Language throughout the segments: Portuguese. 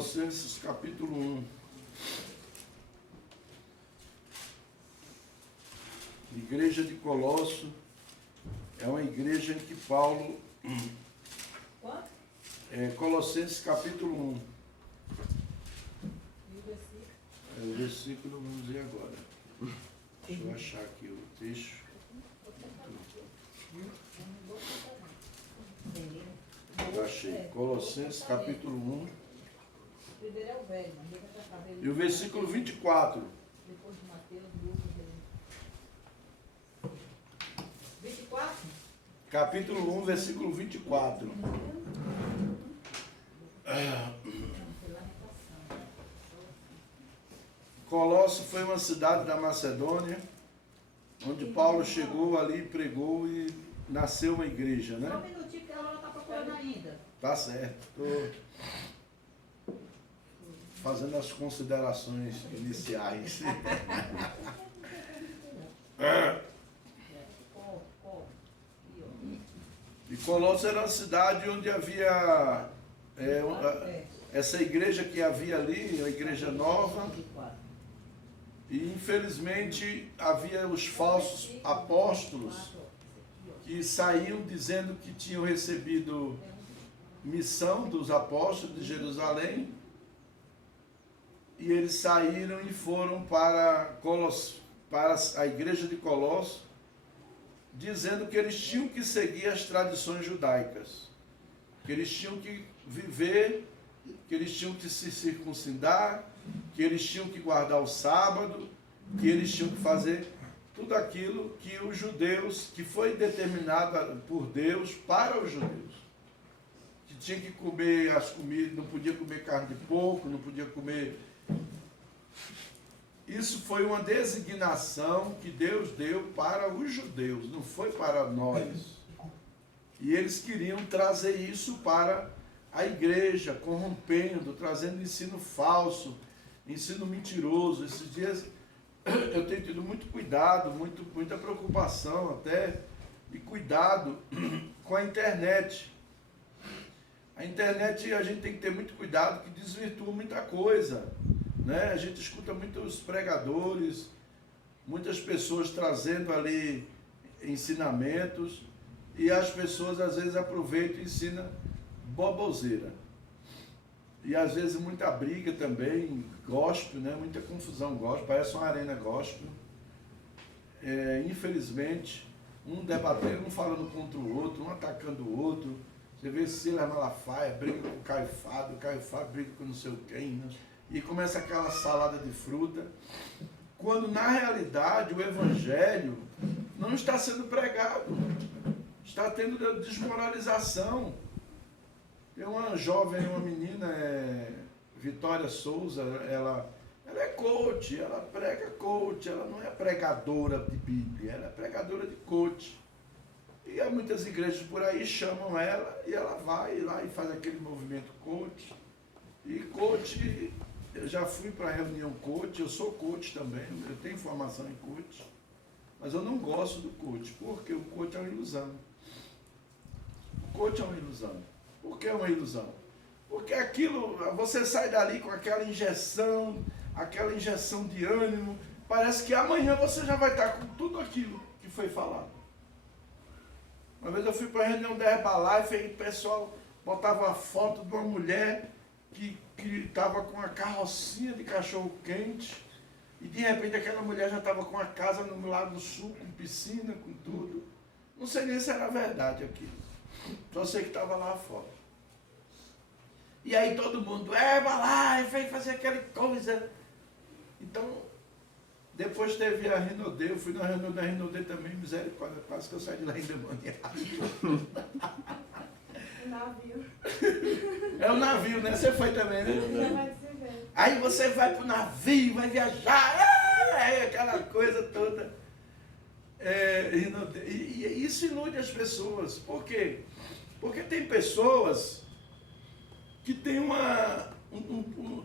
Colossenses capítulo 1. Igreja de Colosso é uma igreja em que Paulo... Colossenses capítulo 1. E o versículo? O versículo vamos ver agora. Deixa eu achar aqui o texto. Eu achei. Colossenses capítulo 1. Primeiro é o velho, E o versículo 24. depois de Mateus, Lucas, 24? Capítulo 1, versículo 24. Colosso foi uma cidade da Macedônia, onde Paulo chegou ali, pregou e nasceu uma igreja, Só um né? minutinho que ela está procurando ainda. Tá certo. Estou fazendo as considerações iniciais. E Colosso era uma cidade onde havia essa igreja que havia ali, uma igreja nova, e infelizmente havia os falsos apóstolos que saíam dizendo que tinham recebido missão dos apóstolos de Jerusalém, e eles saíram e foram para a igreja de Colosso, dizendo que eles tinham que seguir as tradições judaicas, que eles tinham que viver, que eles tinham que se circuncidar, que eles tinham que guardar o sábado, que eles tinham que fazer tudo aquilo que os judeus, que foi determinado por Deus para os judeus. Que tinha que comer as comidas, não podia comer carne de porco, não podia comer... Isso foi uma designação que Deus deu para os judeus, não foi para nós. E eles queriam trazer isso para a igreja, corrompendo, trazendo ensino falso, ensino mentiroso. Esses dias eu tenho tido muito cuidado, muita preocupação até, e cuidado com a internet. A internet a gente tem que ter muito cuidado, que desvirtua muita coisa. Né? A gente escuta muitos pregadores, muitas pessoas trazendo ali ensinamentos, e as pessoas às vezes aproveitam e ensinam boboseira. E às vezes muita briga também, gospel, né? Muita confusão gospel, parece uma arena gospel. Infelizmente, um debatendo, um falando contra o outro, um atacando o outro. Você vê Silas Malafaia, briga com o Caio Fábio briga com não sei quem, né? E começa aquela salada de fruta, quando na realidade o evangelho não está sendo pregado, está tendo desmoralização. Tem uma jovem, uma menina, Vitória Souza, ela é coach, ela prega coach, ela não é pregadora de Bíblia, ela é pregadora de coach. E há muitas igrejas por aí chamam ela e ela vai lá e faz aquele movimento coach. E coach... Eu já fui para a reunião coach, eu sou coach também, eu tenho formação em coach, mas eu não gosto do coach, porque o coach é uma ilusão. O coach é uma ilusão. Por que é uma ilusão? Porque aquilo, você sai dali com aquela injeção de ânimo, parece que amanhã você já vai estar com tudo aquilo que foi falado. Uma vez eu fui para a reunião da Herbalife e o pessoal botava uma foto de uma mulher que estava com uma carrocinha de cachorro quente, e de repente aquela mulher já estava com a casa no lado do sul, com piscina, com tudo. Não sei nem se era verdade aquilo. Só sei que estava lá fora. E aí todo mundo, vai lá, vem fazer aquela coisa. Então, depois teve a Renaudet, eu fui na reunião da Renaudet também, misericórdia, quase que eu saí de lá endemoniado. Navio. É o navio, né? Você foi também, né? Aí você vai pro navio, vai viajar, aquela coisa toda. E isso ilude as pessoas. Por quê? Porque tem pessoas que têm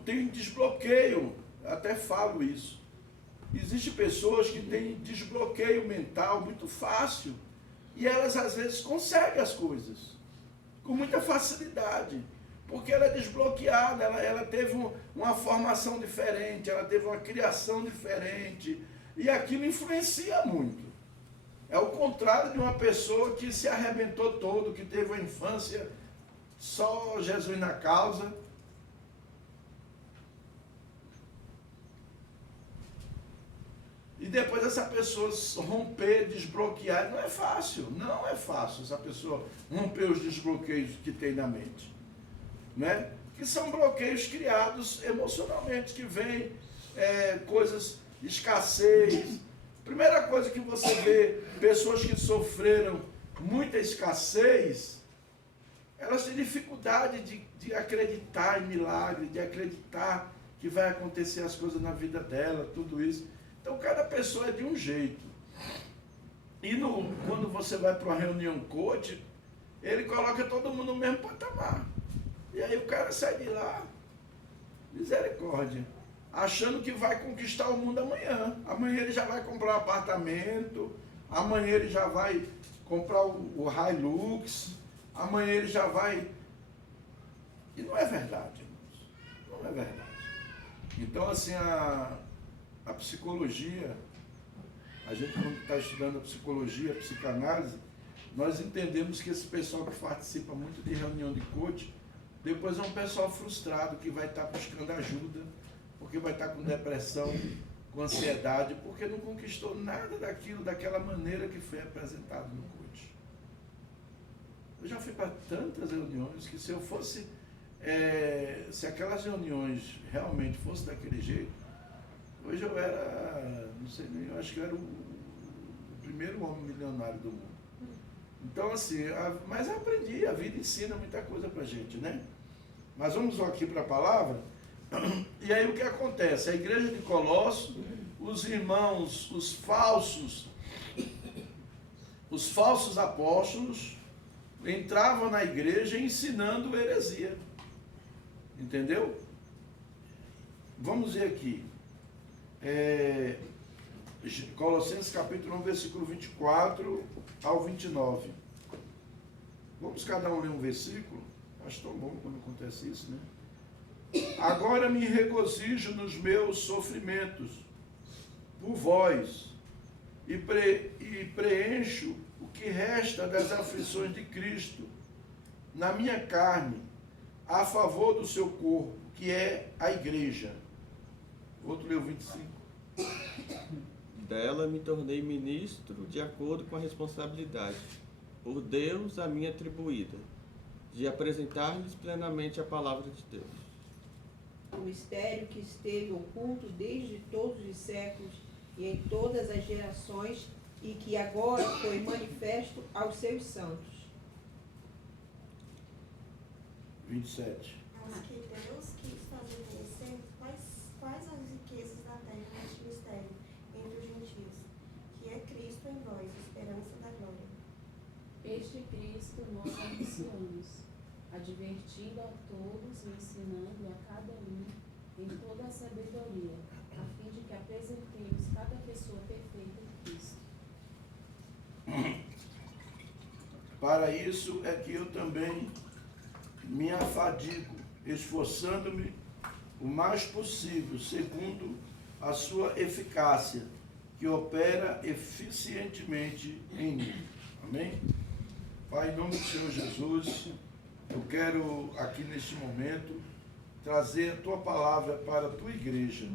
tem um desbloqueio, até falo isso. Existem pessoas que têm desbloqueio mental muito fácil, e elas às vezes conseguem as coisas com muita facilidade. Porque ela é desbloqueada, ela teve uma formação diferente, ela teve uma criação diferente, e aquilo influencia muito. É o contrário de uma pessoa que se arrebentou todo, que teve uma infância só Jesus na causa. E depois essa pessoa romper, desbloquear, não é fácil essa pessoa romper os desbloqueios que tem na mente, né? Que são bloqueios criados emocionalmente, que vêm coisas, escassez. Primeira coisa que você vê, pessoas que sofreram muita escassez, elas têm dificuldade de acreditar em milagre, de acreditar que vai acontecer as coisas na vida dela, tudo isso. Então, cada pessoa é de um jeito. E quando você vai para uma reunião coach, ele coloca todo mundo no mesmo patamar. E aí o cara sai de lá, misericórdia, achando que vai conquistar o mundo amanhã. Amanhã ele já vai comprar um apartamento, amanhã ele já vai comprar o Hilux, amanhã ele já vai... E não é verdade, irmãos. Não é verdade. Então, assim, a psicologia, a gente quando está estudando a psicologia, a psicanálise, nós entendemos que esse pessoal que participa muito de reunião de coach, depois é um pessoal frustrado que vai estar buscando ajuda, porque vai estar com depressão, com ansiedade, porque não conquistou nada daquela maneira que foi apresentado no coach. Eu já fui para tantas reuniões que se eu fosse, se aquelas reuniões realmente fossem daquele jeito, hoje eu era, não sei nem, eu acho que eu era o primeiro homem milionário do mundo. Então, assim, mas eu aprendi, a vida ensina muita coisa pra gente, né? Mas vamos aqui para a palavra. E aí o que acontece? A igreja de Colossos, os irmãos, os falsos apóstolos entravam na igreja ensinando heresia. Entendeu? Vamos ver aqui. Colossenses capítulo 1, versículo 24 ao 29. Vamos cada um ler um versículo? Acho tão bom quando acontece isso, né? Agora me regozijo nos meus sofrimentos por vós e preencho o que resta das aflições de Cristo na minha carne, a favor do seu corpo, que é a igreja. Outro leu 25. Dela me tornei ministro de acordo com a responsabilidade, por Deus a mim atribuída, de apresentar-lhes plenamente a palavra de Deus. O mistério que esteve oculto desde todos os séculos e em todas as gerações e que agora foi manifesto aos seus santos. 27. Aos que Deus quis fazer conhecer quais as riquezas da terra neste mistério entre os gentios, que é Cristo em vós, esperança da glória. Este Cristo nós anunciamos, advertindo a todos e ensinando a cada um em toda a sabedoria, a fim de que apresentemos cada pessoa perfeita em Cristo. Para isso é que eu também me afadigo, esforçando-me o mais possível, segundo a sua eficácia, que opera eficientemente em mim. Amém? Pai, em nome do Senhor Jesus, eu quero aqui neste momento trazer a tua palavra para a tua igreja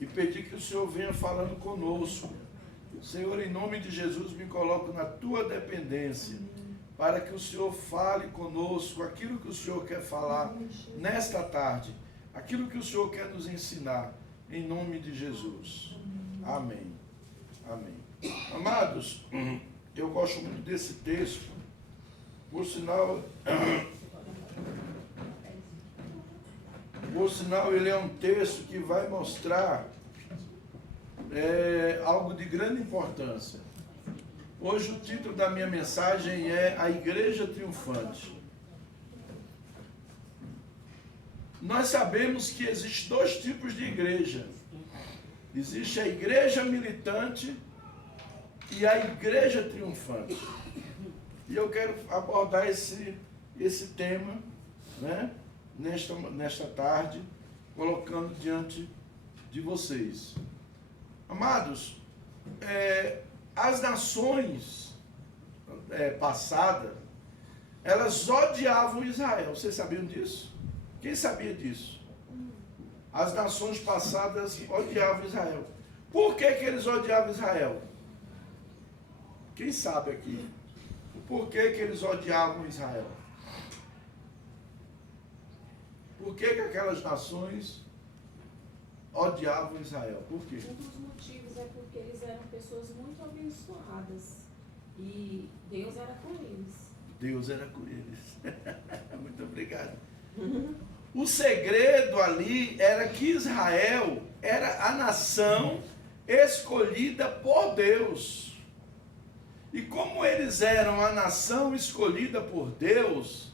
e pedir que o Senhor venha falando conosco. Senhor, em nome de Jesus, me coloco na tua dependência, para que o Senhor fale conosco aquilo que o Senhor quer falar nesta tarde, aquilo que o Senhor quer nos ensinar, em nome de Jesus. Amém. Amém. Amados, eu gosto muito desse texto, por sinal, ele é um texto que vai mostrar algo de grande importância. Hoje o título da minha mensagem é A Igreja Triunfante. Nós sabemos que existem dois tipos de igreja. Existe a igreja militante e a igreja triunfante. E eu quero abordar esse tema, né? nesta tarde, colocando diante de vocês. Amados, as nações passadas, elas odiavam Israel. Vocês sabiam disso? Quem sabia disso? As nações passadas odiavam Israel. Por que eles odiavam Israel? Quem sabe aqui? Por que eles odiavam Israel? Por que aquelas nações odiavam Israel? Por quê? Um dos motivos é porque eles eram pessoas muito abençoadas e Deus era com eles. Deus era com eles. Muito obrigado. O segredo ali era que Israel era a nação escolhida por Deus. E como eles eram a nação escolhida por Deus,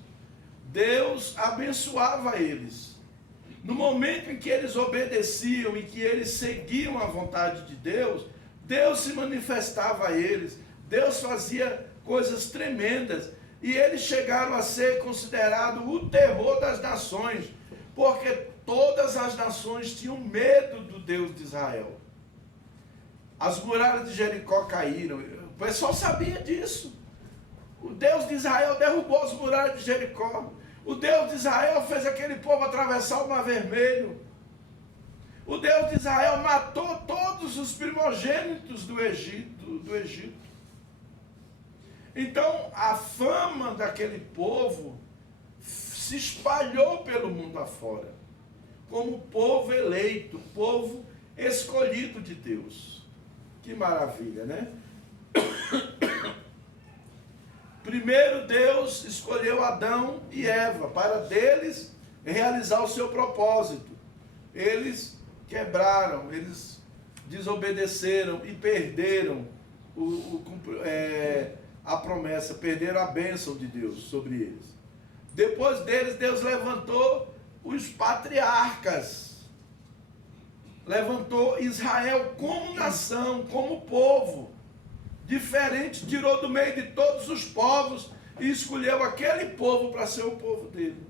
Deus abençoava eles. No momento em que eles obedeciam e que eles seguiam a vontade de Deus, Deus se manifestava a eles. Deus fazia coisas tremendas. E eles chegaram a ser considerados o terror das nações, porque todas as nações tinham medo do Deus de Israel. As muralhas de Jericó caíram. O pessoal sabia disso. O Deus de Israel derrubou as muralhas de Jericó. O Deus de Israel fez aquele povo atravessar o Mar Vermelho. O Deus de Israel matou todos os primogênitos do Egito. Então, a fama daquele povo se espalhou pelo mundo afora, como povo eleito, povo escolhido de Deus. Que maravilha, né? Primeiro Deus escolheu Adão e Eva para deles realizar o seu propósito. Eles quebraram, eles desobedeceram e perderam a promessa, perderam a bênção de Deus sobre eles. Depois deles, Deus levantou os patriarcas. Levantou Israel como nação, como povo. Diferente, tirou do meio de todos os povos e escolheu aquele povo para ser o povo dele.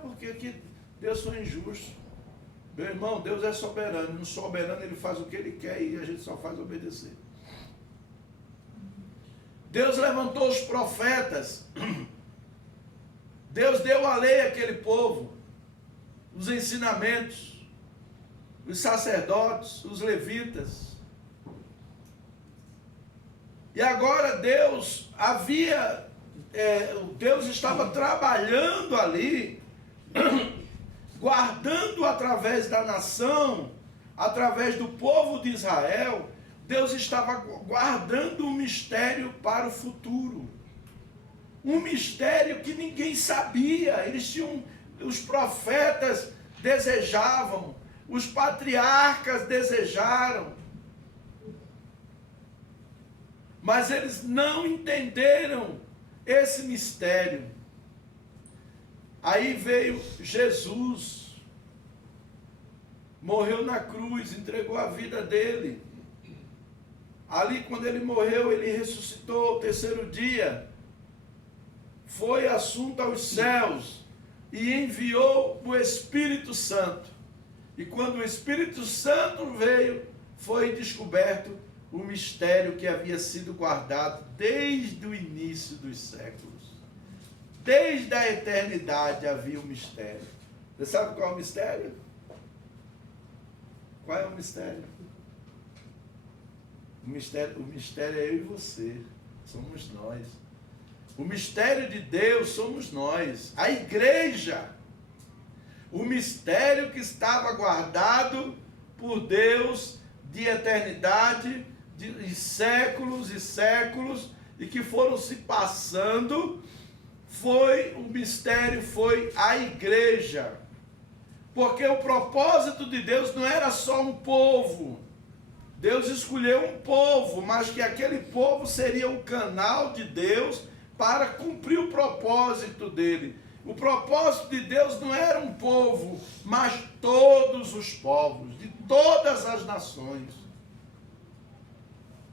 Porque aqui Deus foi injusto. Meu irmão, Deus é soberano. No soberano ele faz o que ele quer e a gente só faz obedecer. Deus levantou os profetas. Deus deu a lei àquele povo, os ensinamentos, os sacerdotes, os levitas. E agora Deus estava trabalhando ali, guardando através da nação, através do povo de Israel. Deus estava guardando um mistério para o futuro. Um mistério que ninguém sabia. Os profetas desejavam, os patriarcas desejaram. Mas eles não entenderam esse mistério. Aí veio Jesus, morreu na cruz, entregou a vida dele. Ali, quando ele morreu, ele ressuscitou ao terceiro dia, foi assunto aos céus e enviou o Espírito Santo. E quando o Espírito Santo veio, foi descoberto o mistério que havia sido guardado desde o início dos séculos. Desde a eternidade havia um mistério. Você sabe qual é o mistério? Qual é o mistério? O mistério é eu e você, somos nós. O mistério de Deus somos nós, a igreja. O mistério que estava guardado por Deus de eternidade, de séculos e séculos, e que foram se passando, o mistério foi a igreja. Porque o propósito de Deus não era só um povo. Deus escolheu um povo, mas que aquele povo seria o canal de Deus para cumprir o propósito dele. O propósito de Deus não era um povo, mas todos os povos, de todas as nações.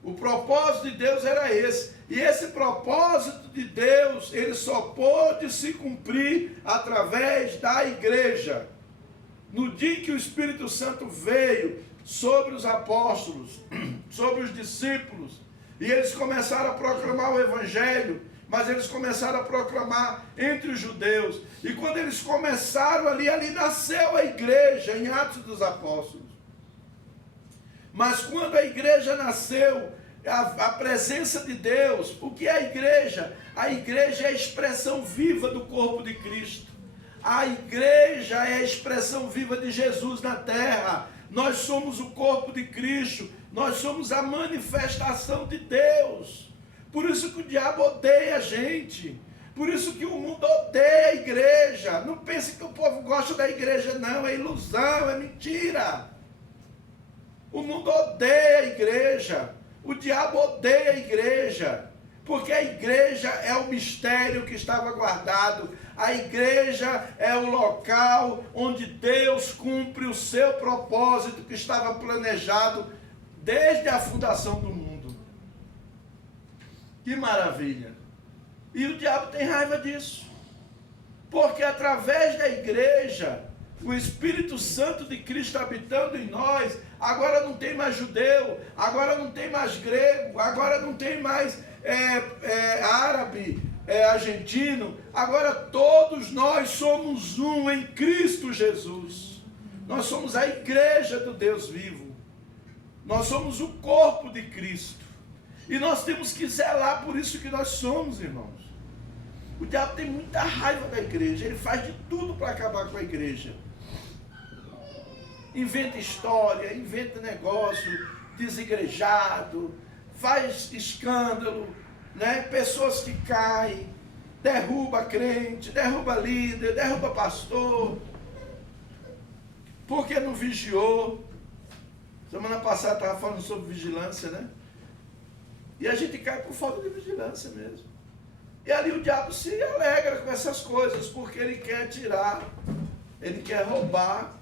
O propósito de Deus era esse. E esse propósito de Deus, ele só pôde se cumprir através da igreja. No dia em que o Espírito Santo veio sobre os apóstolos, sobre os discípulos, e eles começaram a proclamar o Evangelho, mas eles começaram a proclamar entre os judeus. E quando eles começaram ali nasceu a igreja, em Atos dos Apóstolos. Mas quando a igreja nasceu, a presença de Deus, o que é a igreja? A igreja é a expressão viva do corpo de Cristo. A igreja é a expressão viva de Jesus na terra. Nós somos o corpo de Cristo, nós somos a manifestação de Deus. Por isso que o diabo odeia a gente. Por isso que o mundo odeia a igreja. Não pense que o povo gosta da igreja, não. É ilusão, é mentira. O mundo odeia a igreja. O diabo odeia a igreja. Porque a igreja é o mistério que estava guardado. A igreja é o local onde Deus cumpre o seu propósito que estava planejado desde a fundação do mundo. Que maravilha! E o diabo tem raiva disso. Porque através da igreja, o Espírito Santo de Cristo habitando em nós, agora não tem mais judeu, agora não tem mais grego, agora não tem mais árabe, argentino, agora todos nós somos um em Cristo Jesus. Nós somos a igreja do Deus vivo. Nós somos o corpo de Cristo. E nós temos que zelar por isso que nós somos, irmãos. O diabo tem muita raiva da igreja, ele faz de tudo para acabar com a igreja. Inventa história, inventa negócio desigrejado, faz escândalo, né? Pessoas que caem, derruba crente, derruba líder, derruba pastor, porque não vigiou. Semana passada estava falando sobre vigilância, né? E a gente cai por falta de vigilância mesmo. E ali o diabo se alegra com essas coisas, porque ele quer tirar, ele quer roubar,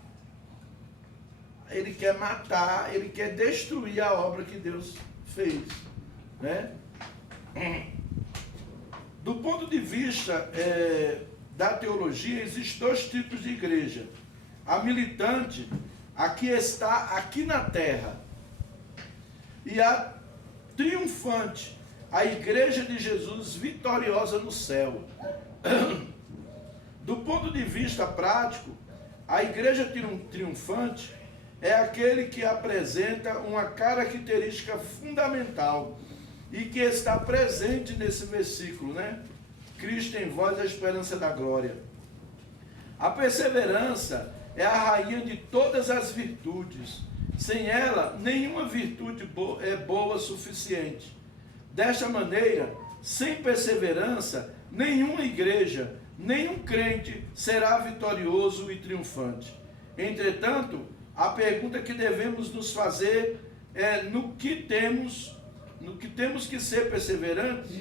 ele quer matar, ele quer destruir a obra que Deus fez, né? Do ponto de vista da teologia, existem dois tipos de igreja. A militante, a que está aqui na terra, e a triunfante, a igreja de Jesus vitoriosa no céu. Do ponto de vista prático, a igreja triunfante é aquele que apresenta uma característica fundamental e que está presente nesse versículo, né? Cristo em vós, a esperança da glória. A perseverança é a rainha de todas as virtudes. Sem ela, nenhuma virtude é boa o suficiente. Desta maneira, sem perseverança, nenhuma igreja, nenhum crente será vitorioso e triunfante. Entretanto, a pergunta que devemos nos fazer é no que temos que ser perseverantes,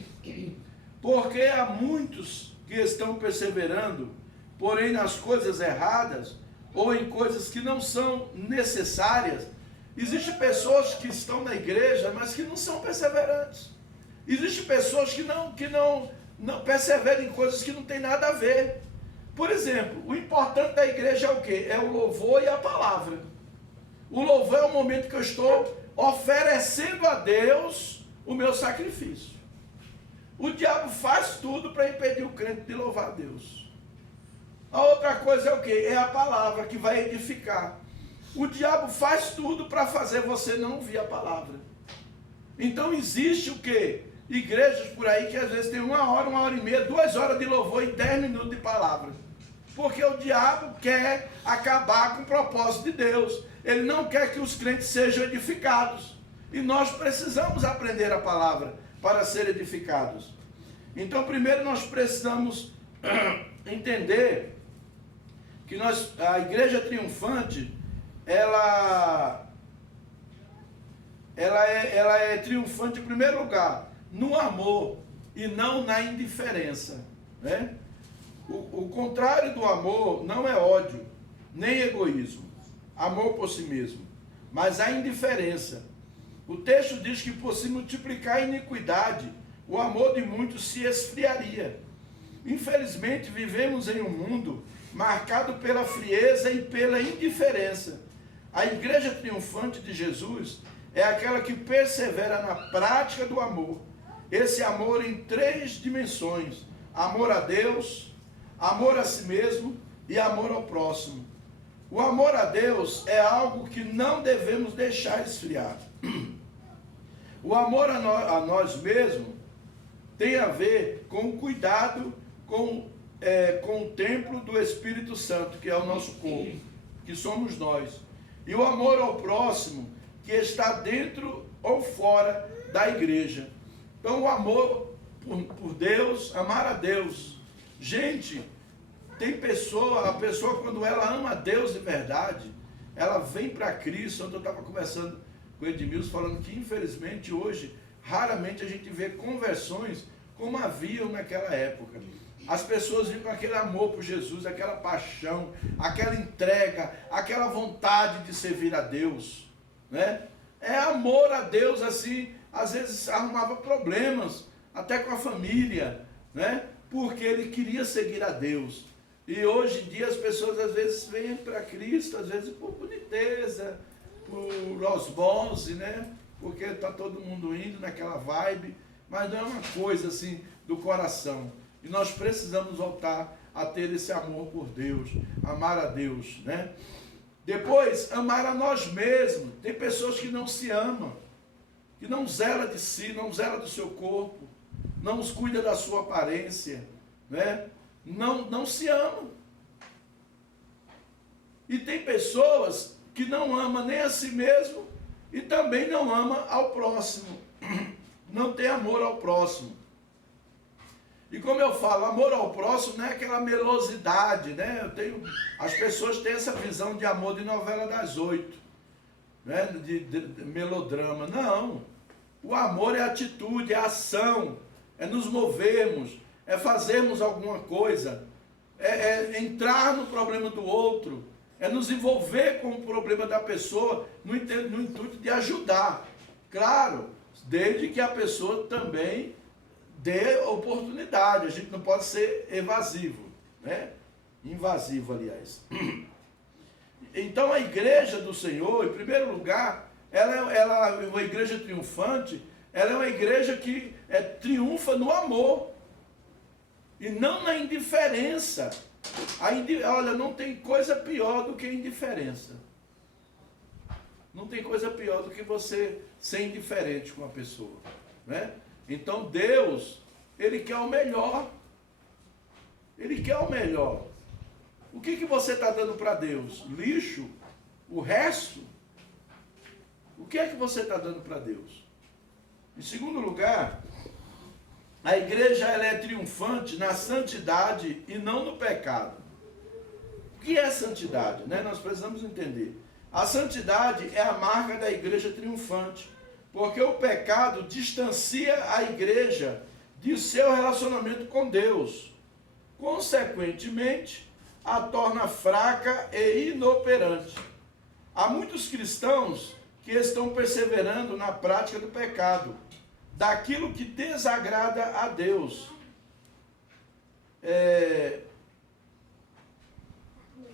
porque há muitos que estão perseverando, porém nas coisas erradas, ou em coisas que não são necessárias. Existem pessoas que estão na igreja, mas que não são perseverantes. Existem pessoas que não perseveram em coisas que não tem nada a ver. Por exemplo, o importante da igreja é o quê? É o louvor e a palavra. O louvor é o momento que eu estou oferecendo a Deus o meu sacrifício. O diabo faz tudo para impedir o crente de louvar a Deus. A outra coisa é o quê? É a palavra que vai edificar. O diabo faz tudo para fazer você não ouvir a palavra. Então existe o quê? Igrejas por aí que às vezes tem 1 hora, 1h30, 2 horas de louvor e 10 minutos de palavra. Porque o diabo quer acabar com o propósito de Deus. Ele não quer que os crentes sejam edificados. E nós precisamos aprender a palavra para ser edificados. Então primeiro nós precisamos entender que a igreja triunfante, ela é triunfante em primeiro lugar no amor e não na indiferença, né? O contrário do amor não é ódio, nem egoísmo, amor por si mesmo, mas a indiferença. O texto diz que por se multiplicar a iniquidade, o amor de muitos se esfriaria. Infelizmente, vivemos em um mundo marcado pela frieza e pela indiferença. A igreja triunfante de Jesus é aquela que persevera na prática do amor. Esse amor em 3 dimensões: amor a Deus, amor a si mesmo e amor ao próximo. O amor a Deus é algo que não devemos deixar esfriar. O amor a nós mesmos tem a ver com o cuidado com o templo do Espírito Santo, que é o nosso corpo, que somos nós. E o amor ao próximo, que está dentro ou fora da igreja. Então, o amor por Deus, amar a Deus. Gente, tem a pessoa quando ela ama a Deus de verdade, ela vem para Cristo. Ontem eu estava conversando com o Edmilson, falando que infelizmente hoje, raramente a gente vê conversões como haviam naquela época. As pessoas vêm com aquele amor por Jesus, aquela paixão, aquela entrega, aquela vontade de servir a Deus, né? É amor a Deus assim, às vezes arrumava problemas, até com a família, né? Porque ele queria seguir a Deus. E hoje em dia as pessoas às vezes vêm para Cristo, às vezes por boniteza, por osmose, né? Porque está todo mundo indo naquela vibe, mas não é uma coisa assim do coração. E nós precisamos voltar a ter esse amor por Deus, amar a Deus, né? Depois, amar a nós mesmos. Tem pessoas que não se amam, que não zela de si, não zela do seu corpo, não cuida da sua aparência, né? Não se amam. E tem pessoas que não amam nem a si mesmo e também não amam ao próximo. Não tem amor ao próximo. E como eu falo, amor ao próximo não é aquela melosidade, né? As pessoas têm essa visão de amor de novela das 8, né? De melodrama. Não. O amor é atitude, é ação, é nos movermos, é fazermos alguma coisa, é entrar no problema do outro, é nos envolver com o problema da pessoa no intuito de ajudar. Claro, desde que a pessoa também dê oportunidade. A gente não pode ser evasivo, né? Invasivo, aliás. Então a igreja do Senhor, em primeiro lugar, ela é uma igreja triunfante, ela é uma igreja que triunfa no amor e não na indiferença. Olha, não tem coisa pior do que indiferença. Não tem coisa pior do que você ser indiferente com a pessoa, né? Então Deus, Ele quer o melhor. Ele quer o melhor. O que você está dando para Deus? Lixo? O resto? O que é que você está dando para Deus? Em segundo lugar, a igreja ela é triunfante na santidade e não no pecado. O que é santidade? Né? Nós precisamos entender. A santidade é a marca da igreja triunfante. Porque o pecado distancia a igreja de seu relacionamento com Deus. Consequentemente, a torna fraca e inoperante. Há muitos cristãos que estão perseverando na prática do pecado, daquilo que desagrada a Deus.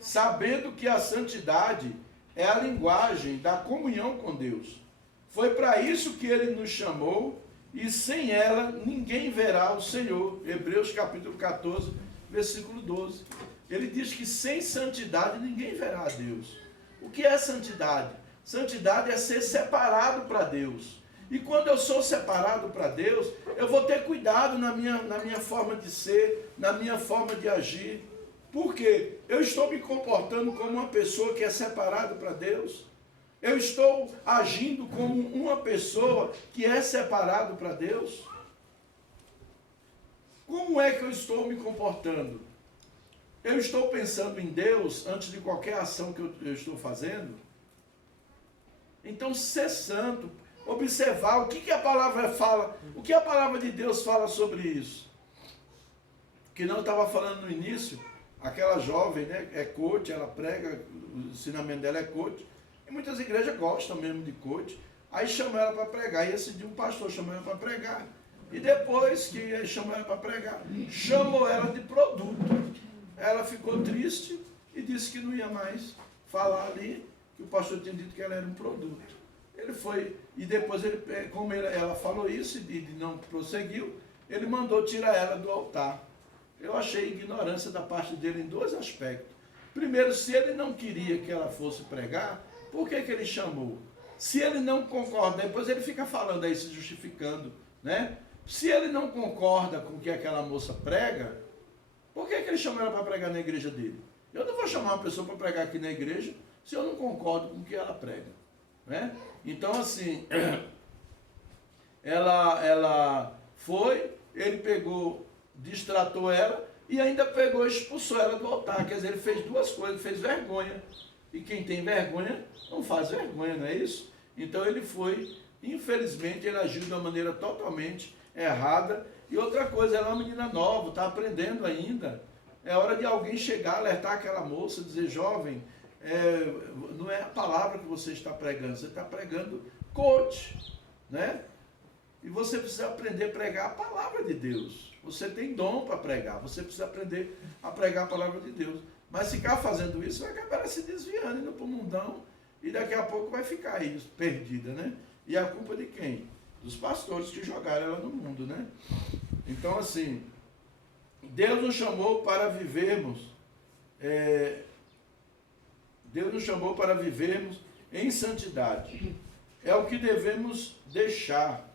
Sabendo que a santidade é a linguagem da comunhão com Deus. Foi para isso que ele nos chamou, e sem ela ninguém verá o Senhor. Hebreus capítulo 14, versículo 12. Ele diz que sem santidade ninguém verá a Deus. O que é santidade? Santidade é ser separado para Deus. E quando eu sou separado para Deus, eu vou ter cuidado na minha forma de ser, na minha forma de agir. Por quê? Eu estou me comportando como uma pessoa que é separada para Deus? Eu estou agindo como uma pessoa que é separado para Deus? Como é que eu estou me comportando? Eu estou pensando em Deus antes de qualquer ação que eu estou fazendo? Então, ser santo, observar o que a palavra fala, o que a palavra de Deus fala sobre isso. Que não estava falando no início, aquela jovem, né, é coach, ela prega, o ensinamento dela é coach. E muitas igrejas gostam mesmo de coach, Aí chamou ela para pregar. E esse dia um pastor chamou ela para pregar. E depois que ele chamou ela para pregar, chamou ela de produto. Ela ficou triste e disse que não ia mais falar ali, que o pastor tinha dito que ela era um produto. Ele foi, e depois, como ela falou isso e não prosseguiu, ele mandou tirar ela do altar. Eu achei ignorância da parte dele em dois aspectos. Primeiro, se ele não queria que ela fosse pregar, por que ele chamou? Se ele não concorda, depois ele fica falando aí, se justificando, né? Se ele não concorda com o que aquela moça prega, por que ele chamou ela para pregar na igreja dele? Eu não vou chamar uma pessoa para pregar aqui na igreja se eu não concordo com o que ela prega, né? Então, assim, ela foi, ele pegou, distratou ela e ainda pegou e expulsou ela do altar. Quer dizer, ele fez duas coisas, fez vergonha. E quem tem vergonha não faz vergonha, não é isso? Então ele foi, infelizmente, ele agiu de uma maneira totalmente errada. E outra coisa, ela é uma menina nova, está aprendendo ainda. É hora de alguém chegar, alertar aquela moça, dizer, jovem, não é a palavra que você está pregando, você está pregando coach, né? E você precisa aprender a pregar a palavra de Deus. Você tem dom para pregar, você precisa aprender a pregar a palavra de Deus. Mas ficar fazendo isso vai acabar se desviando, indo para o mundão, e daqui a pouco vai ficar aí perdida, né? E a culpa de quem? Dos pastores que jogaram ela no mundo, né? Então, assim, Deus nos chamou para vivermos, Deus nos chamou para vivermos em santidade. É o que devemos deixar.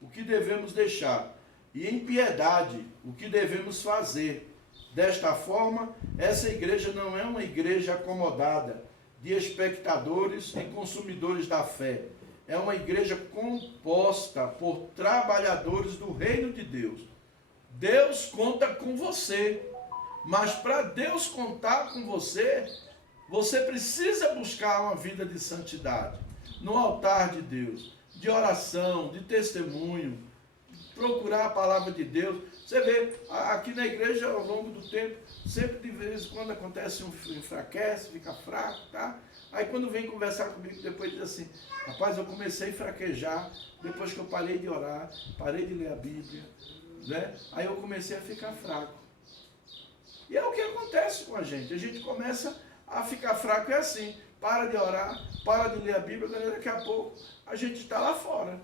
O que devemos deixar. E em piedade, o que devemos fazer. Desta forma, essa igreja não é uma igreja acomodada, de espectadores e consumidores da fé. É uma igreja composta por trabalhadores do reino de Deus. Deus conta com você, mas para Deus contar com você, você precisa buscar uma vida de santidade, no altar de Deus, de oração, de testemunho, procurar a palavra de Deus. Você vê, aqui na igreja, ao longo do tempo, sempre de vez em quando acontece enfraquece, fica fraco, tá? Aí quando vem conversar comigo, depois diz assim, rapaz, eu comecei a fraquejar, depois que eu parei de orar, parei de ler a Bíblia, né? Aí eu comecei a ficar fraco. E é o que acontece com a gente começa a ficar fraco, é assim, para de orar, para de ler a Bíblia, daqui a pouco a gente está lá fora,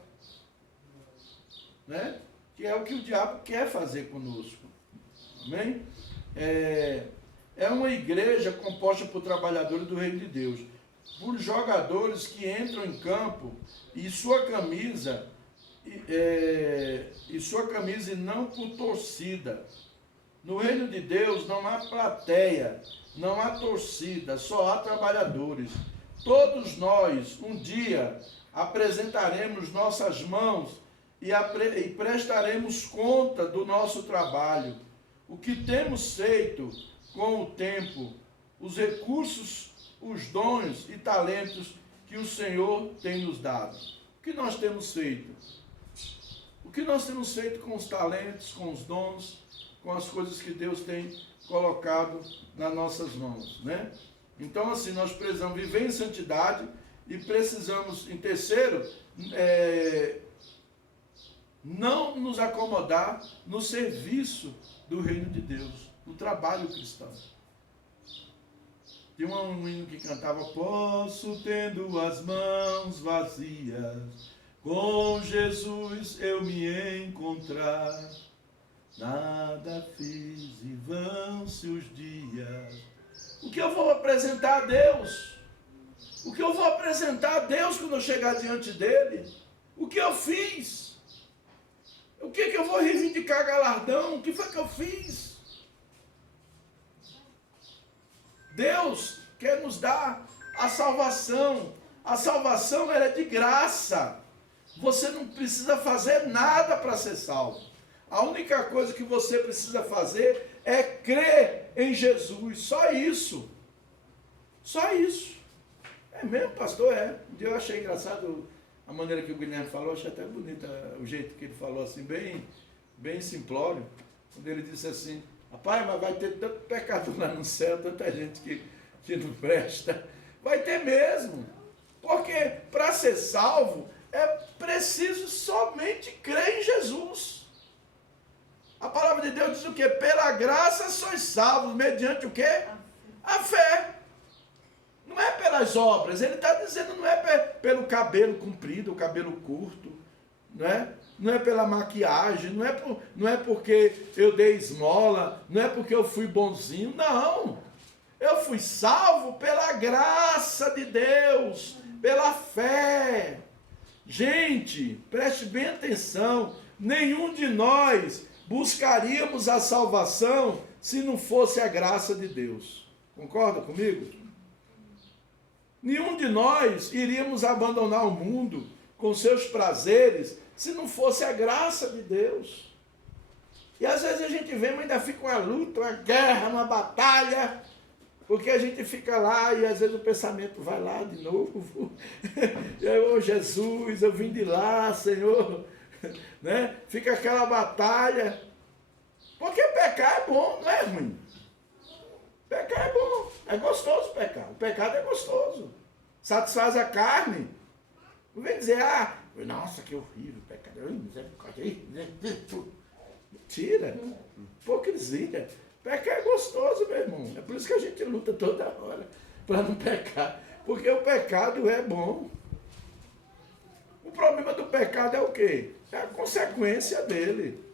né? Que é o que o diabo quer fazer conosco. Amém? É uma igreja composta por trabalhadores do reino de Deus, por jogadores que entram em campo e sua camisa e não por torcida. No reino de Deus não há plateia, não há torcida, só há trabalhadores. Todos nós, um dia, apresentaremos nossas mãos e prestaremos conta do nosso trabalho, o que temos feito com o tempo, os recursos, os dons e talentos que o Senhor tem nos dado. O que nós temos feito? O que nós temos feito com os talentos, com os dons, com as coisas que Deus tem colocado nas nossas mãos, né? Então, assim, nós precisamos viver em santidade e precisamos, em terceiro, não nos acomodar no serviço do reino de Deus, no trabalho cristão. Tinha um hino que cantava, posso tendo as mãos vazias, com Jesus eu me encontrar, nada fiz e vão-se os dias. O que eu vou apresentar a Deus? O que eu vou apresentar a Deus quando eu chegar diante dele? O que eu fiz? O que eu vou reivindicar galardão? O que foi que eu fiz? Deus quer nos dar a salvação. A salvação ela é de graça. Você não precisa fazer nada para ser salvo. A única coisa que você precisa fazer é crer em Jesus. Só isso. Só isso. É mesmo, pastor? Um dia eu achei engraçado a maneira que o Guilherme falou, achei até bonita o jeito que ele falou, assim, bem simplório, quando ele disse assim, rapaz, mas vai ter tanto pecador lá no céu, tanta gente que não presta. Vai ter mesmo. Porque para ser salvo é preciso somente crer em Jesus. A palavra de Deus diz o quê? Pela graça sois salvos, mediante o quê? A fé. Não é pelas obras. Ele está dizendo, não é pelo cabelo comprido, o cabelo curto, não é pela maquiagem, não é porque eu dei esmola, não é porque eu fui bonzinho, não. Eu fui salvo pela graça de Deus, pela fé. Gente, preste bem atenção, nenhum de nós buscaríamos a salvação se não fosse a graça de Deus. Concorda comigo? Nenhum de nós iríamos abandonar o mundo com seus prazeres se não fosse a graça de Deus. E às vezes a gente vê, mas ainda fica uma luta, uma guerra, uma batalha, porque a gente fica lá e às vezes o pensamento vai lá de novo. E aí, ô Jesus, eu vim de lá, Senhor. Né? Fica aquela batalha. Porque pecar é bom, não é ruim. Pecar é bom, é gostoso pecar. O pecado é gostoso. Satisfaz a carne. Não vem dizer, nossa, que horrível pecado. Mentira. Hipocrisia. Pecar é gostoso, meu irmão. É por isso que a gente luta toda hora para não pecar. Porque o pecado é bom. O problema do pecado é o quê? É a consequência dele.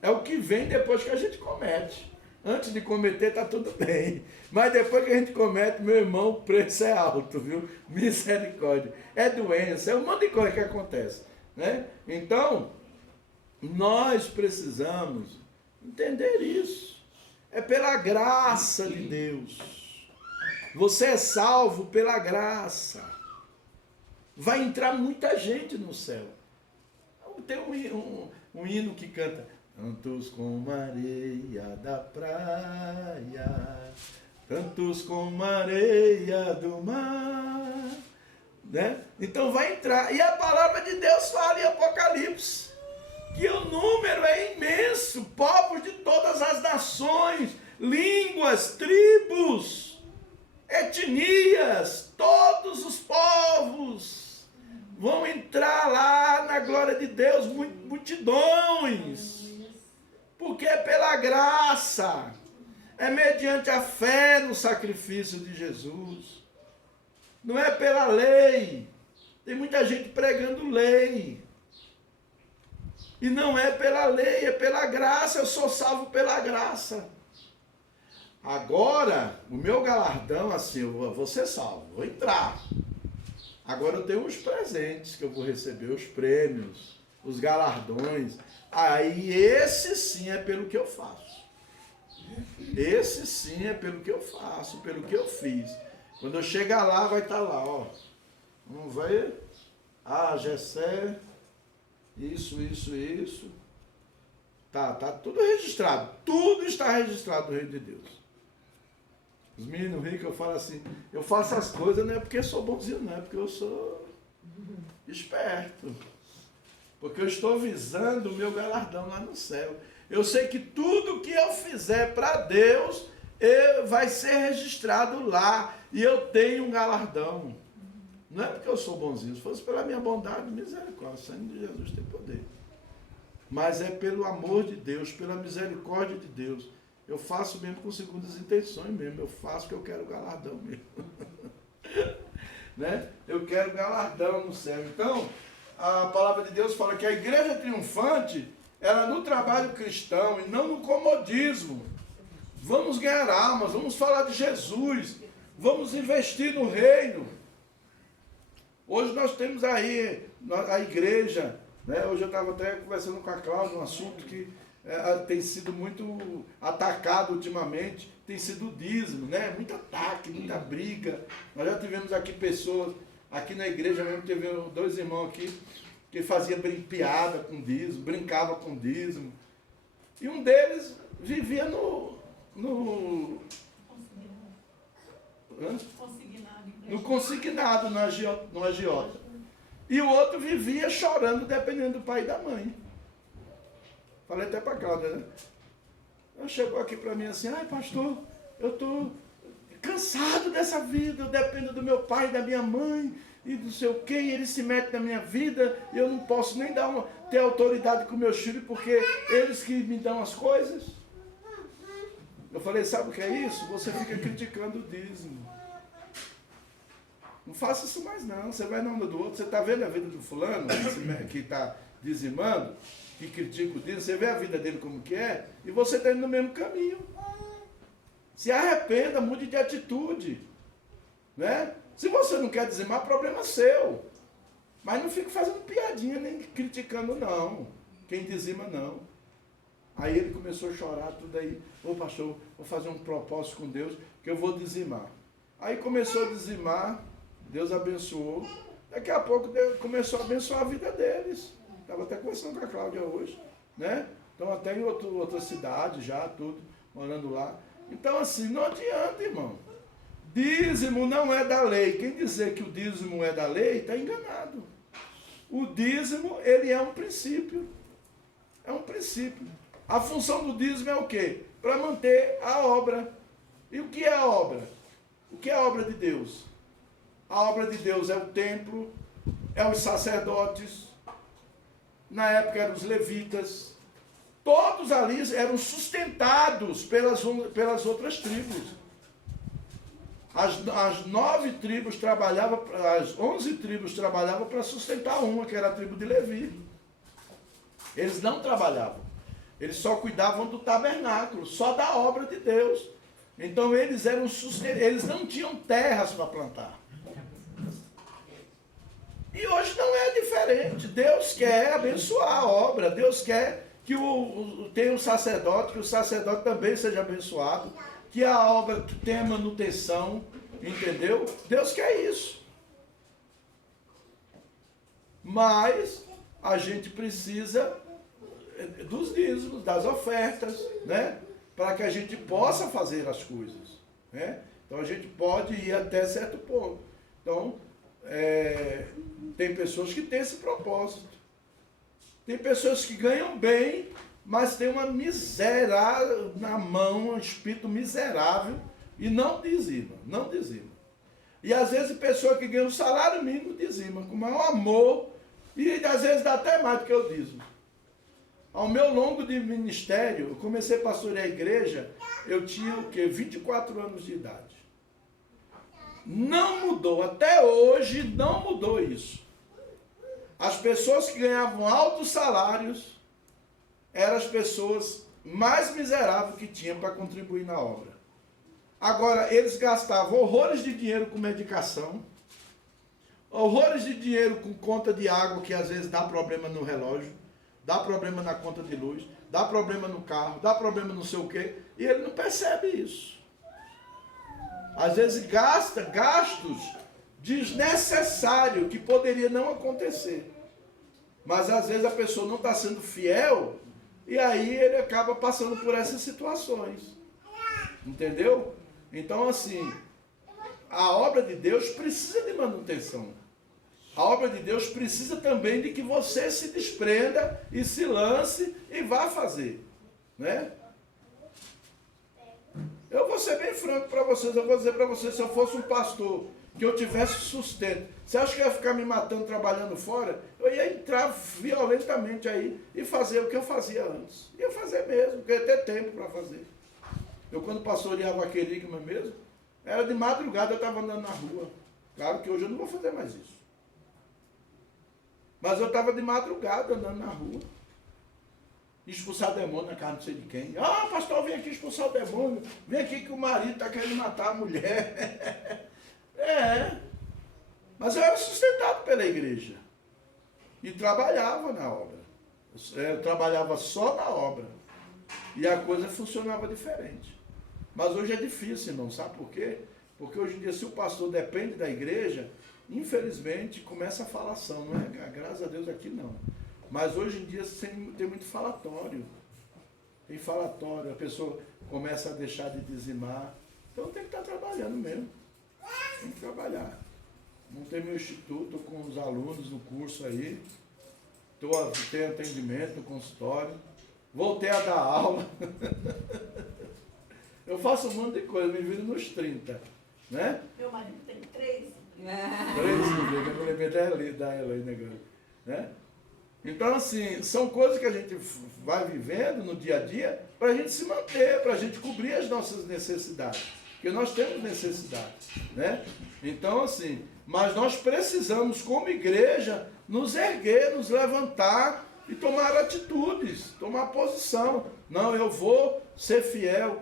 É o que vem depois que a gente comete. Antes de cometer está tudo bem. Mas depois que a gente comete, meu irmão, o preço é alto, viu? Misericórdia. É doença, é um monte de coisa que acontece. Né? Então, nós precisamos entender isso. É pela graça de Deus. Você é salvo pela graça. Vai entrar muita gente no céu. Tem um hino que canta: tantos como a areia da praia, tantos como a areia do mar. Né? Então vai entrar. E a palavra de Deus fala em Apocalipse que o número é imenso, povos de todas as nações, línguas, tribos, etnias, todos os povos vão entrar lá na glória de Deus, multidões, porque é pela graça, é mediante a fé no sacrifício de Jesus, não é pela lei. Tem muita gente pregando lei, e não é pela lei, é pela graça. Eu sou salvo pela graça. Agora, o meu galardão, assim, eu vou ser salvo, vou entrar. Agora eu tenho os presentes que eu vou receber, os prêmios, os galardões. Aí esse sim é pelo que eu faço. Esse sim é pelo que eu faço, pelo que eu fiz. Quando eu chegar lá, vai estar lá, ó. Vamos ver. Gessé, isso. Tá tudo registrado. Tudo está registrado no reino de Deus. Os meninos ricos, eu falo assim, eu faço as coisas não é porque eu sou bonzinho, não é porque eu sou esperto. Porque eu estou visando o meu galardão lá no céu. Eu sei que tudo que eu fizer para Deus, vai ser registrado lá. E eu tenho um galardão. Não é porque eu sou bonzinho, se fosse pela minha bondade, misericórdia, o sangue de Jesus tem poder. Mas é pelo amor de Deus, pela misericórdia de Deus. Eu faço mesmo com segundas intenções mesmo, eu faço porque eu quero galardão mesmo. Né? Eu quero galardão no céu. Então, a palavra de Deus fala que a igreja triunfante, ela no trabalho cristão e não no comodismo. Vamos ganhar almas, vamos falar de Jesus, vamos investir no reino. Hoje nós temos aí a igreja, né? Hoje eu estava até conversando com a Cláudia, um assunto que tem sido muito atacado ultimamente, tem sido o dízimo, né? Muito ataque, muita briga. Nós já tivemos aqui pessoas, aqui na igreja mesmo, teve 2 irmãos aqui, que faziam piada com dízimo, brincava com dízimo. E um deles vivia no consignado, no agiota. E o outro vivia chorando, dependendo do pai e da mãe. Falei até para a Cláudia, né? Ela chegou aqui para mim assim: pastor, eu estou cansado dessa vida, eu dependo do meu pai e da minha mãe, e não sei o quê, e ele se mete na minha vida, e eu não posso nem ter autoridade com meus filhos, porque eles que me dão as coisas. Eu falei, sabe o que é isso? Você fica criticando o dízimo. Não faça isso mais não, você vai na onda do outro, você está vendo a vida do fulano, que está dizimando, que critica o dízimo, você vê a vida dele como que é, e você está indo no mesmo caminho. Se arrependa, mude de atitude. Né? Se você não quer dizimar, problema seu. Mas não fique fazendo piadinha, nem criticando não. Quem dizima não. Aí ele começou a chorar, tudo aí. Ô pastor, vou fazer um propósito com Deus, que eu vou dizimar. Aí começou a dizimar, Deus abençoou. Daqui a pouco Deus começou a abençoar a vida deles. Estava até conversando com a Cláudia hoje. Né? Estão até em outra cidade já, tudo, morando lá. Então assim, não adianta, irmão. Dízimo não é da lei. Quem dizer que o dízimo é da lei, está enganado. O dízimo, ele é um princípio. É um princípio. A função do dízimo é o quê? Para manter a obra. E o que é a obra? O que é a obra de Deus? A obra de Deus é o templo, é os sacerdotes, na época eram os levitas. Todos ali eram sustentados pelas outras tribos. As 9 tribos trabalhavam, as 11 tribos trabalhavam para sustentar uma, que era a tribo de Levi. Eles não trabalhavam. Eles só cuidavam do tabernáculo, só da obra de Deus. Então eles eles não tinham terras para plantar. E hoje não é diferente. Deus quer abençoar a obra. Deus quer que tenha um sacerdote, que o sacerdote também seja abençoado, que a obra tenha manutenção, entendeu? Deus quer isso. Mas a gente precisa dos dízimos, das ofertas, né? Para que a gente possa fazer as coisas, né? Então a gente pode ir até certo ponto. Então, tem pessoas que têm esse propósito. Tem pessoas que ganham bem, mas tem uma miséria na mão, um espírito miserável, e não dizima, não dizima. E às vezes pessoa que ganha um salário mínimo dizima, com maior amor, e às vezes dá até mais do que eu dizimo. Ao meu longo de ministério, eu comecei a pastorear a igreja, eu tinha o quê? 24 anos de idade. Não mudou, até hoje não mudou isso. As pessoas que ganhavam altos salários eram as pessoas mais miseráveis que tinham para contribuir na obra. Agora, eles gastavam horrores de dinheiro com medicação, horrores de dinheiro com conta de água, que às vezes dá problema no relógio, dá problema na conta de luz, dá problema no carro, dá problema não sei o quê, e ele não percebe isso. Às vezes gasta gastos desnecessários que poderia não acontecer. Mas às vezes a pessoa não está sendo fiel e aí ele acaba passando por essas situações. Entendeu? Então assim, a obra de Deus precisa de manutenção. A obra de Deus precisa também de que você se desprenda e se lance e vá fazer. Né? Eu vou ser bem franco para vocês, eu vou dizer para vocês, se eu fosse um pastor, que eu tivesse sustento, você acha que eu ia ficar me matando trabalhando fora? Eu ia entrar violentamente aí e fazer o que eu fazia antes. Ia fazer mesmo, porque eu ia ter tempo para fazer. Eu quando pastoreava a Querigma mesmo, era de madrugada, eu estava andando na rua. Claro que hoje eu não vou fazer mais isso. Mas eu estava de madrugada andando na rua. Expulsar demônio na casa não sei de quem. Ah, pastor, vem aqui expulsar o demônio. Vem aqui que o marido está querendo matar a mulher. Mas eu era sustentado pela igreja. E trabalhava na obra. Eu trabalhava só na obra. E a coisa funcionava diferente. Mas hoje é difícil, irmão. Sabe por quê? Porque hoje em dia, se o pastor depende da igreja, infelizmente, começa a falação. Não é? Graças a Deus aqui não. Mas hoje em dia tem muito falatório. Tem falatório, a pessoa começa a deixar de dizimar. Então tem que estar trabalhando mesmo. Tem que trabalhar. Montei meu instituto com os alunos no curso aí. Tenho atendimento no consultório. Voltei a dar aula. Eu faço um monte de coisa, me viro nos 30. Né? Meu marido tem 3 3 eu lembrei da Helena agora, né? Então, assim, são coisas que a gente vai vivendo no dia a dia para a gente se manter, para a gente cobrir as nossas necessidades. Porque nós temos necessidades, né? Então, assim, mas nós precisamos, como igreja, nos erguer, nos levantar e tomar atitudes, tomar posição. Não, eu vou ser fiel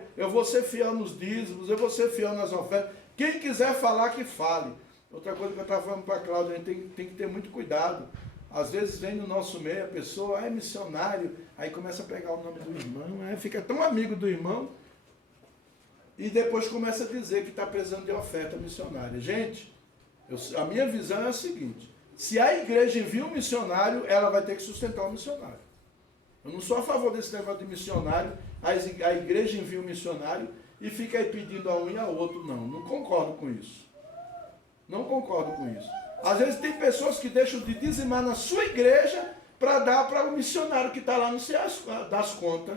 nos dízimos, eu vou ser fiel nas ofertas. Quem quiser falar, que fale. Outra coisa que eu estava falando para a Cláudia, a gente tem que ter muito cuidado. Às vezes vem no nosso meio a pessoa, é missionário, aí começa a pegar o nome do irmão, aí fica tão amigo do irmão, e depois começa a dizer que está precisando de oferta missionária. Gente, a minha visão é a seguinte: se a igreja envia um missionário, ela vai ter que sustentar o missionário. Eu não sou a favor desse negócio de missionário, a igreja envia um missionário e fica aí pedindo a um e a outro. Não concordo com isso. Não concordo com isso. Às vezes tem pessoas que deixam de dizimar na sua igreja para dar para o missionário que está lá no sei das contas.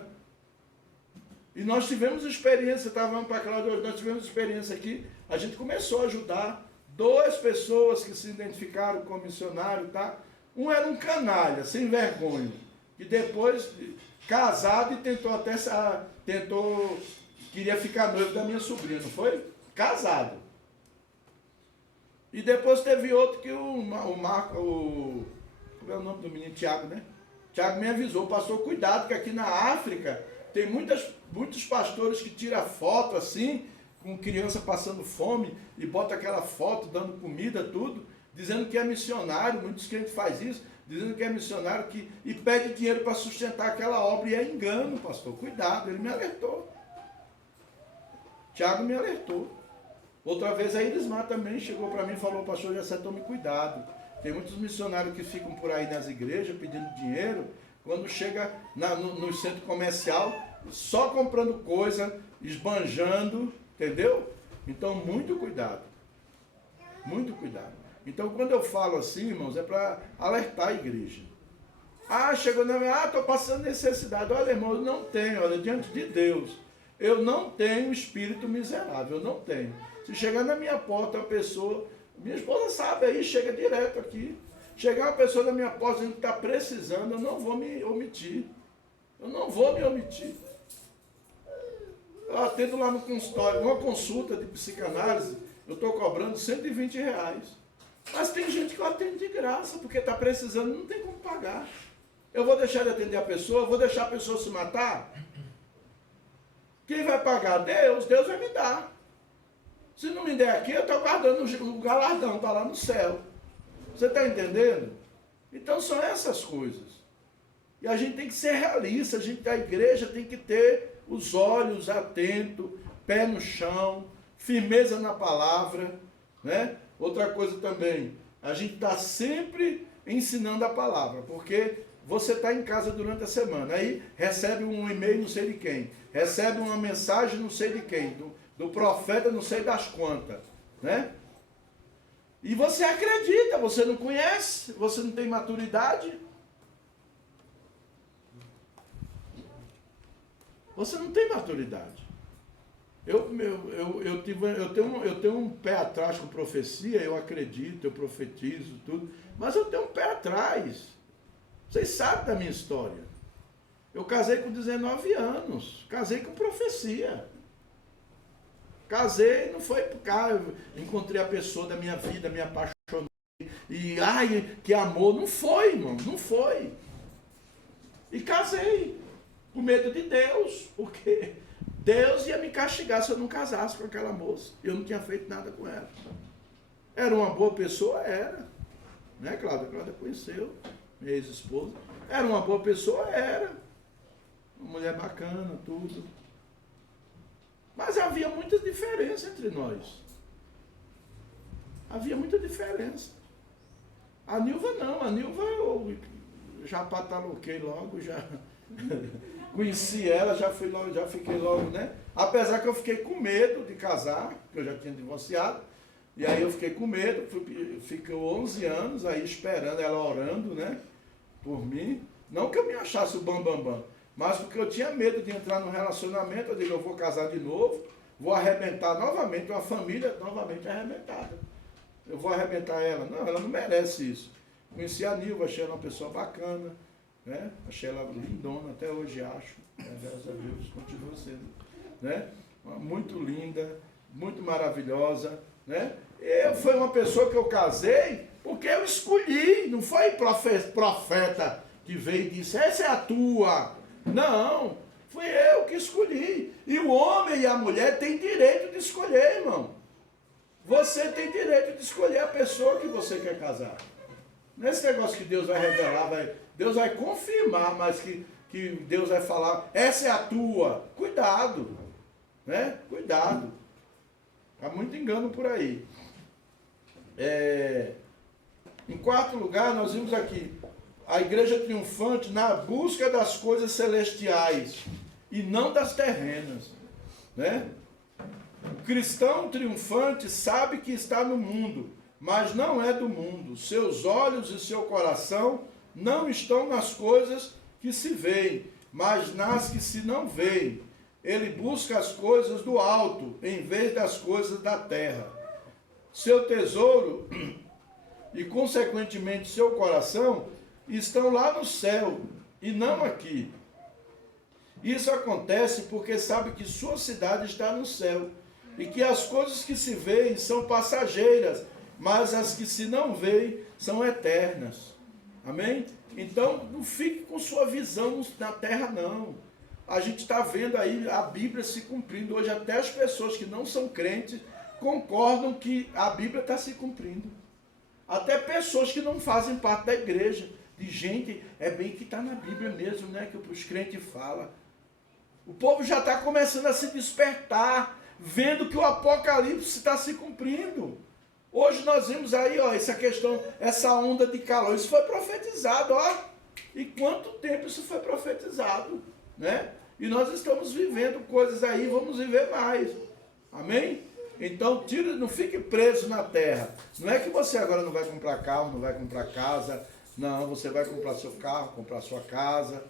E nós tivemos experiência, estávamos para a Cláudia hoje, nós tivemos experiência aqui, a gente começou a ajudar 2 pessoas que se identificaram como missionário, tá? Um era um canalha, sem vergonha, que depois, casado, e queria ficar noivo da minha sobrinha, não foi? Casado. E depois teve outro que como é o nome do menino? Tiago, né? Tiago me avisou, pastor, cuidado, que aqui na África tem muitos pastores que tiram foto assim, com criança passando fome, e bota aquela foto dando comida, tudo, dizendo que é missionário. Muitos crentes fazem isso, dizendo que é missionário, e pede dinheiro para sustentar aquela obra, e é engano, pastor, cuidado. Ele me alertou. Tiago me alertou. Outra vez a Irismar também chegou para mim e falou: pastor, já tome cuidado. Tem muitos missionários que ficam por aí nas igrejas pedindo dinheiro, quando chega no centro comercial, só comprando coisa, esbanjando, entendeu? Então, muito cuidado. Muito cuidado. Então, quando eu falo assim, irmãos, é para alertar a igreja. Chegou na minha, estou passando necessidade. Olha, irmão, eu não tenho, olha, diante de Deus, eu não tenho espírito miserável, eu não tenho. Se chegar na minha porta uma pessoa, minha esposa sabe aí, chega direto aqui. Chegar uma pessoa na minha porta dizendo que está precisando, eu não vou me omitir. Eu não vou me omitir. Eu atendo lá no consultório, uma consulta de psicanálise, eu estou cobrando R$120. Mas tem gente que eu atendo de graça, porque está precisando, não tem como pagar. Eu vou deixar de atender a pessoa, vou deixar a pessoa se matar? Quem vai pagar? Deus vai me dar. Se não me der aqui, eu estou guardando o galardão, está lá no céu. Você está entendendo? Então são essas coisas. E a gente tem que ser realista, a igreja tem que ter os olhos atentos, pé no chão, firmeza na palavra, né? Outra coisa também, a gente está sempre ensinando a palavra, porque você está em casa durante a semana, aí recebe um e-mail não sei de quem, recebe uma mensagem não sei de quem, do profeta não sei das quantas, né? E você acredita, você não conhece, você não tem maturidade. Você não tem maturidade. Eu tenho um pé atrás com profecia, eu acredito, eu profetizo, tudo, mas eu tenho um pé atrás. Vocês sabem da minha história. Eu casei com 19 anos, casei com profecia. Casei, não foi por cá, eu encontrei a pessoa da minha vida, me apaixonei, e ai, que amor, não foi, irmão, não foi. E casei, com medo de Deus, porque Deus ia me castigar se eu não casasse com aquela moça. Eu não tinha feito nada com ela. Era uma boa pessoa? Era. Né, Cláudia? Cláudia conheceu, minha ex-esposa. Era uma boa pessoa? Era. Uma mulher bacana, tudo. Mas havia muita diferença entre nós. Havia muita diferença. A Nilva não. A Nilva eu já pataloquei logo, já conheci ela, já fiquei logo, né? Apesar que eu fiquei com medo de casar, porque eu já tinha divorciado. E aí eu fiquei com medo, ficou 11 anos aí esperando, ela orando, né? Por mim. Não que eu me achasse o bambambam. Mas porque eu tinha medo de entrar num relacionamento, eu digo, eu vou casar de novo, vou arrebentar novamente, uma família novamente arrebentada. eu vou arrebentar ela. Não, ela não merece isso. Conheci a Nilva, achei ela uma pessoa bacana, né? Achei ela lindona, até hoje acho, graças a Deus, continua sendo, né? Muito linda, muito maravilhosa, né? Foi uma pessoa que eu casei porque eu escolhi, não foi profeta que veio e disse, essa é a tua. Não, fui eu que escolhi. E o homem e a mulher têm direito de escolher, irmão. Você tem direito de escolher a pessoa que você quer casar. Nesse negócio que Deus vai revelar, Deus vai confirmar, mas que Deus vai falar, essa é a tua. Cuidado, né? Cuidado. Há muito engano por aí. Em quarto lugar, nós vimos aqui a igreja triunfante na busca das coisas celestiais e não das terrenas, né? O cristão triunfante sabe que está no mundo, mas não é do mundo. Seus olhos e seu coração não estão nas coisas que se veem, mas nas que se não veem. Ele busca as coisas do alto, em vez das coisas da terra. Seu tesouro e, consequentemente, seu coração estão lá no céu e não aqui. Isso acontece porque sabe que sua cidade está no céu e que as coisas que se veem são passageiras, mas as que se não veem são eternas. Amém? Então, não fique com sua visão na terra, não. A gente está vendo aí a Bíblia se cumprindo. Hoje até as pessoas que não são crentes concordam que a Bíblia está se cumprindo. Até pessoas que não fazem parte da igreja. De gente, é bem que está na Bíblia mesmo, né? Que os crentes falam. O povo já está começando a se despertar, vendo que o Apocalipse está se cumprindo. Hoje nós vimos aí, ó, essa questão, essa onda de calor. Isso foi profetizado, ó. E quanto tempo isso foi profetizado, né? E nós estamos vivendo coisas aí, vamos viver mais. Amém? Então, não fique preso na terra. Não é que você agora não vai comprar carro, não vai comprar casa. Não, você vai comprar seu carro, comprar sua casa,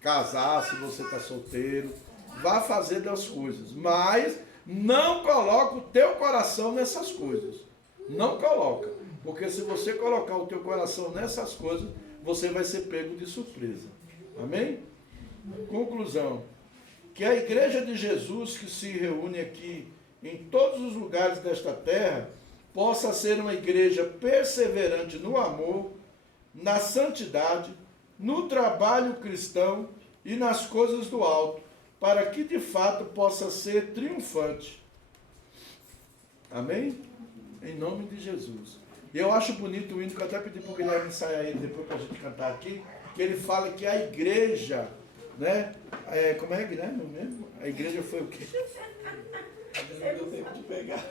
casar se você está solteiro. Vá fazer das coisas. Mas não coloca o teu coração nessas coisas. Não coloca. Porque se você colocar o teu coração nessas coisas, você vai ser pego de surpresa. Amém? Conclusão. Que a igreja de Jesus que se reúne aqui em todos os lugares desta terra possa ser uma igreja perseverante no amor, na santidade, no trabalho cristão e nas coisas do alto, para que de fato possa ser triunfante. Amém? Em nome de Jesus. E eu acho bonito o hino, que eu até pedi para o Guilherme ensaiar ele depois para a gente cantar aqui, que ele fala que a igreja, né? Como é, Guilherme, mesmo? A igreja foi o quê? Não deu tempo de pegar.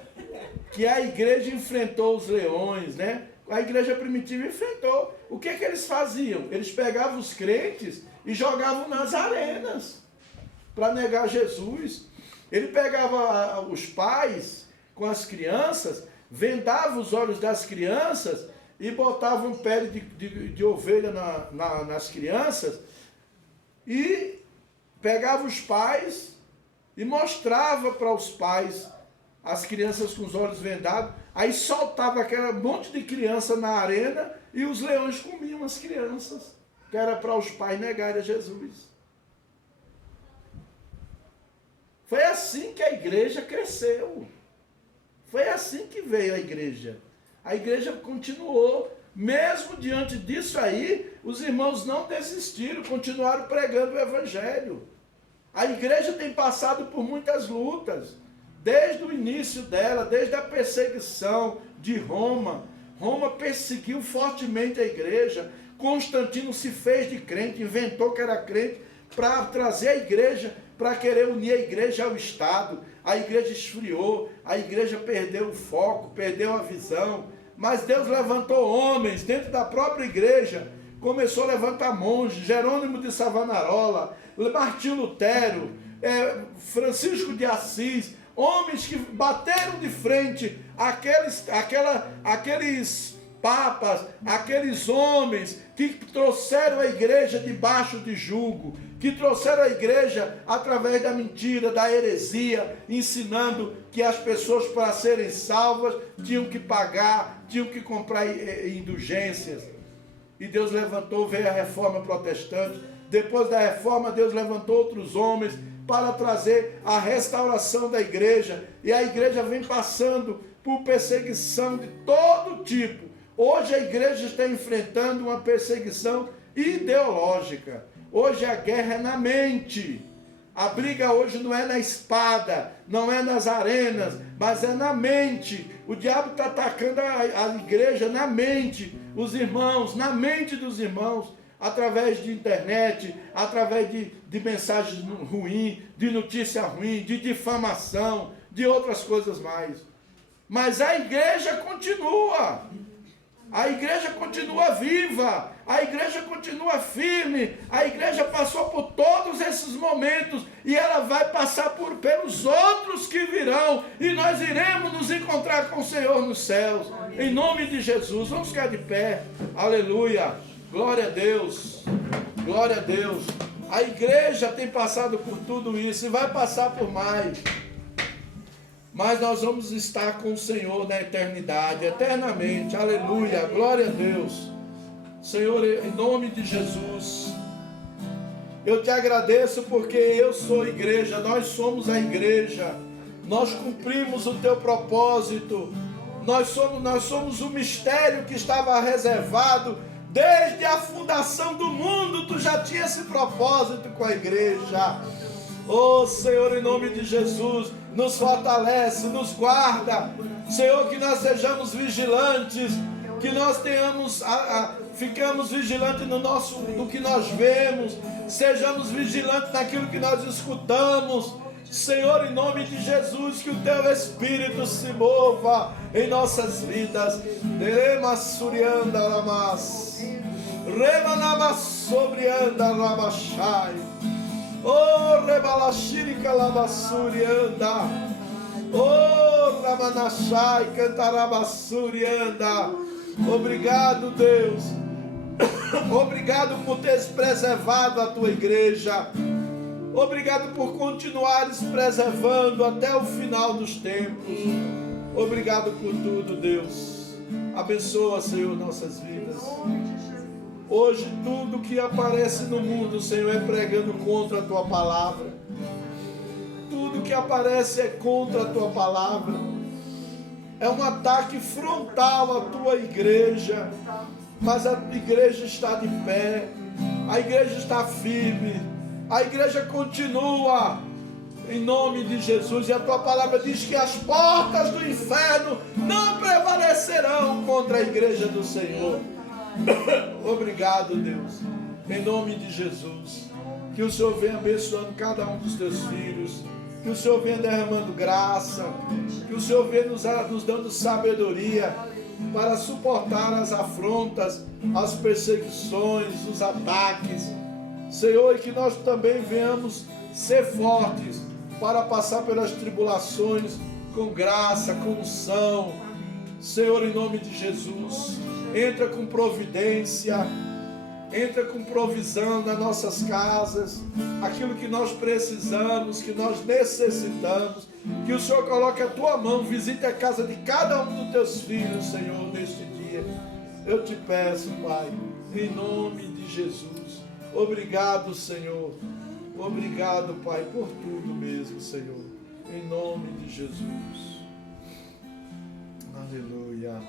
Que a igreja enfrentou os leões, né? A igreja primitiva enfrentou. O que eles faziam? Eles pegavam os crentes e jogavam nas arenas para negar Jesus. Ele pegava os pais com as crianças, vendava os olhos das crianças e botava um pele de ovelha nas crianças e pegava os pais e mostrava para os pais as crianças com os olhos vendados, aí soltava aquele monte de criança na arena e os leões comiam as crianças, que era para os pais negarem a Jesus. Foi assim que a igreja cresceu. Foi assim que veio a igreja. A igreja continuou. Mesmo diante disso aí, os irmãos não desistiram, continuaram pregando o evangelho. A igreja tem passado por muitas lutas, desde o início dela, desde a perseguição de Roma. Roma perseguiu fortemente a igreja. Constantino se fez de crente, inventou que era crente, para trazer a igreja, para querer unir a igreja ao Estado. A igreja esfriou, a igreja perdeu o foco, perdeu a visão. Mas Deus levantou homens dentro da própria igreja, começou a levantar monges, Jerônimo de Savonarola, Martinho Lutero, Francisco de Assis, homens que bateram de frente aqueles papas, aqueles homens que trouxeram a igreja debaixo de jugo, que trouxeram a igreja através da mentira, da heresia, ensinando que as pessoas, para serem salvas, tinham que pagar, tinham que comprar indulgências. E Deus levantou, veio a reforma protestante. Depois da reforma, Deus levantou outros homens para trazer a restauração da igreja. E a igreja vem passando por perseguição de todo tipo. Hoje a igreja está enfrentando uma perseguição ideológica. Hoje a guerra é na mente. A briga hoje não é na espada, não é nas arenas, mas é na mente. O diabo está atacando a igreja na mente, os irmãos, na mente dos irmãos, através de internet, através de mensagens ruins, de notícia ruim, de difamação, de outras coisas mais. Mas a igreja continua. A igreja continua viva, a igreja continua firme, a igreja passou por todos esses momentos e ela vai passar pelos outros que virão e nós iremos nos encontrar com o Senhor nos céus, em nome de Jesus. Vamos ficar de pé, aleluia, glória a Deus, glória a Deus. A igreja tem passado por tudo isso e vai passar por mais. Mas nós vamos estar com o Senhor na eternidade, eternamente, aleluia, glória a Deus. Senhor, em nome de Jesus, eu te agradeço porque eu sou igreja, nós somos a igreja, nós cumprimos o teu propósito, nós somos o mistério que estava reservado desde a fundação do mundo. Tu já tinha esse propósito com a igreja. Oh Senhor, em nome de Jesus, nos fortalece, nos guarda, Senhor, que nós sejamos vigilantes, que nós ficamos vigilantes no que nós vemos, sejamos vigilantes naquilo que nós escutamos, Senhor, em nome de Jesus, que o teu Espírito se mova em nossas vidas. Deremassurianda lamas, remanamasobrianda lamachai. Oh, rebalachirica lavassurianda. Oh, ramanachai cantarabassurianda. Obrigado, Deus. Obrigado por teres preservado a tua igreja. Obrigado por continuares preservando até o final dos tempos. Obrigado por tudo, Deus. Abençoa, Senhor, nossas vidas. Hoje tudo que aparece no mundo, Senhor, é pregando contra a tua palavra. Tudo que aparece é contra a tua palavra. É um ataque frontal à tua igreja. Mas a igreja está de pé. A igreja está firme. A igreja continua em nome de Jesus. E a tua palavra diz que as portas do inferno não prevalecerão contra a igreja do Senhor. Obrigado, Deus, em nome de Jesus, que o Senhor venha abençoando cada um dos teus filhos, que o Senhor venha derramando graça, que o Senhor venha nos dando sabedoria para suportar as afrontas, as perseguições, os ataques, Senhor, e que nós também venhamos ser fortes para passar pelas tribulações com graça, com unção, Senhor, em nome de Jesus. Entra com providência, entra com provisão nas nossas casas, aquilo que nós precisamos, que nós necessitamos, que o Senhor coloque a tua mão, visite a casa de cada um dos teus filhos, Senhor, neste dia. Eu te peço, Pai, em nome de Jesus. Obrigado, Senhor. Obrigado, Pai, por tudo mesmo, Senhor. Em nome de Jesus. Aleluia.